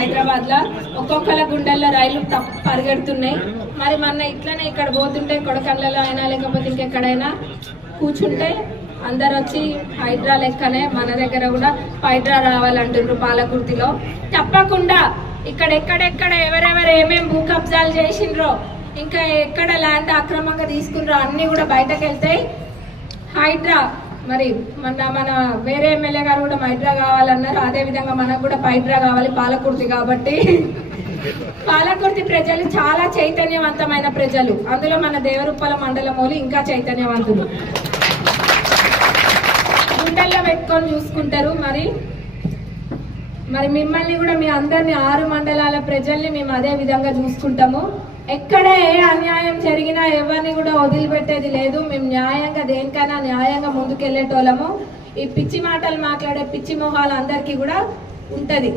హైదరాబాద్ లో ఒక్కొక్కల గుండెల్లో రైలు పరిగెడుతున్నాయి. మరి మొన్న ఇట్లనే ఇక్కడ పోతుంటే కొడకండ్లలో అయినా లేకపోతే ఇంకెక్కడైనా కూర్చుంటే అందరు వచ్చి హైడ్రా లెక్కనే మన దగ్గర కూడా హైడ్రా రావాలంటుండ్రు పాలకుర్తిలో. తప్పకుండా ఇక్కడ ఎక్కడెక్కడ ఎవరెవరు ఏమేమి భూ కబ్జాలు చేసిండ్రో, ఇంకా ఎక్కడ ల్యాండ్ అక్రమంగా తీసుకున్నారో అన్ని కూడా బయటకు వెళ్తాయి. హైడ్రా మరి మన వేరే ఎమ్మెల్యే గారు కూడా హైడ్రా కావాలన్నారు. అదే విధంగా మనకు కూడా హైడ్రా కావాలి పాలకుర్తి. కాబట్టి పాలకుర్తి ప్రజలు చాలా చైతన్యవంతమైన ప్రజలు, అందులో మన దేవరుప్పల మండలమూలు ఇంకా చైతన్యవంతులు, గుండెల్లో పెట్టుకొని చూసుకుంటారు. మరి మిమ్మల్ని కూడా మీ అందరినీ 6 మండలాల ప్రజల్ని మేము అదే విధంగా చూసుకుంటాము. ఎక్కడ ఏ అన్యాయం జరిగినా ఎవరిని కూడా వదిలిపెట్టేది లేదు. మేము న్యాయంగా దేనికైనా న్యాయంగా ముందుకెళ్లేటోళ్ళము. ఈ పిచ్చి మాటలు మాట్లాడే పిచ్చి మొహాలు అందరికీ కూడా ఉంటది.